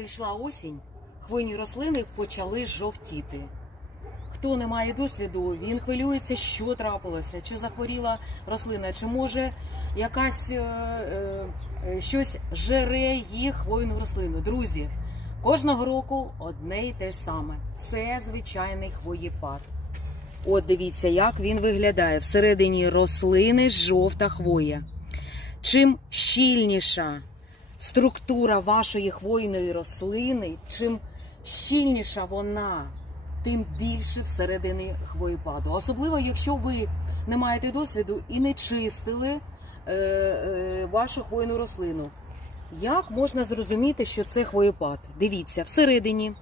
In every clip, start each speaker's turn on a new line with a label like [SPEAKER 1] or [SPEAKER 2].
[SPEAKER 1] прийшла осінь, хвойні рослини почали жовтіти. Хто не має досвіду, він хвилюється, що трапилося, чи захворіла рослина, чи може якась е, е, щось жере їх хвойну рослину. Друзі, кожного року одне й те саме. Це звичайний хвоєпад. От дивіться, як він виглядає. Всередині рослини жовта хвоя. Чим щільніша структура вашої хвойної рослини, чим щільніша вона, тим більше всередині хвоєпаду. Особливо, якщо ви не маєте досвіду і не чистили е, е, вашу хвойну рослину. Як можна зрозуміти, що це хвоєпад? Дивіться, всередині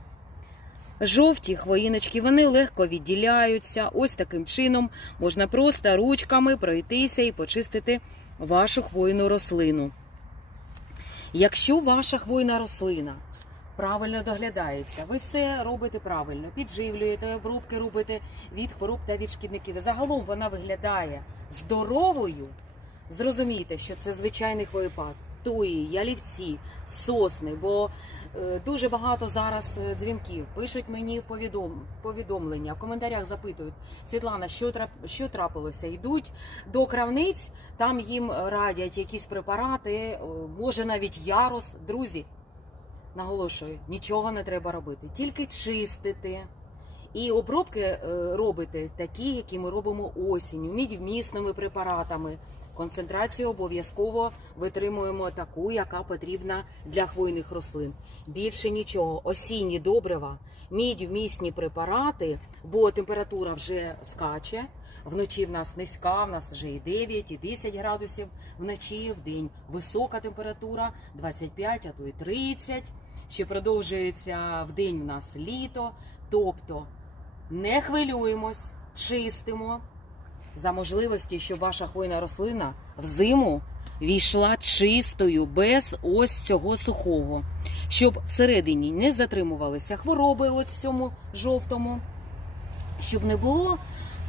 [SPEAKER 1] жовті хвоїночки, вони легко відділяються. Ось таким чином можна просто ручками пройтися і почистити вашу хвойну рослину. Якщо ваша хвойна рослина правильно доглядається, ви все робите правильно, підживлюєте, обробки робите від хвороб та від шкідників. Загалом вона виглядає здоровою. Зрозумійте, що це звичайний хвоєпад. Туї, ялівці, сосни, бо е, дуже багато зараз е, дзвінків пишуть мені в повідом, повідомлення, в коментарях запитують Світлана, що що трапилося? Йдуть до крамниць, там їм радять якісь препарати, е, може навіть ярус. Друзі, наголошую, нічого не треба робити, тільки чистити. І обробки е, робите такі, які ми робимо осінню, мідьвмісними препаратами. Концентрацію обов'язково витримуємо таку, яка потрібна для хвойних рослин. Більше нічого. Осінні добрива, мідь-вмісні препарати, бо температура вже скаче. Вночі в нас низька, в нас вже і 9, і 10 градусів вночі, в день висока температура 25, а то і 30. Ще продовжується в день у нас літо. Тобто не хвилюємось, чистимо за можливості, щоб ваша хвойна рослина в зиму війшла чистою, без ось цього сухого, щоб всередині не затримувалися хвороби, от в цьому жовтому, щоб не було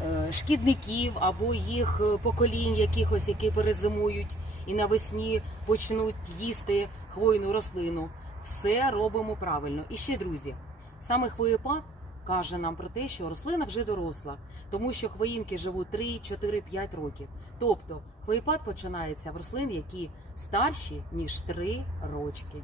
[SPEAKER 1] е, шкідників або їх е, поколінь якихось, які перезимують і навесні почнуть їсти хвойну рослину. Все робимо правильно. І ще, друзі, саме хвоєпад каже нам про те, що рослина вже доросла, тому що хвоїнки живуть 3, 4, 5 років. Тобто хвоєпад починається в рослин, які старші ніж 3 рочки.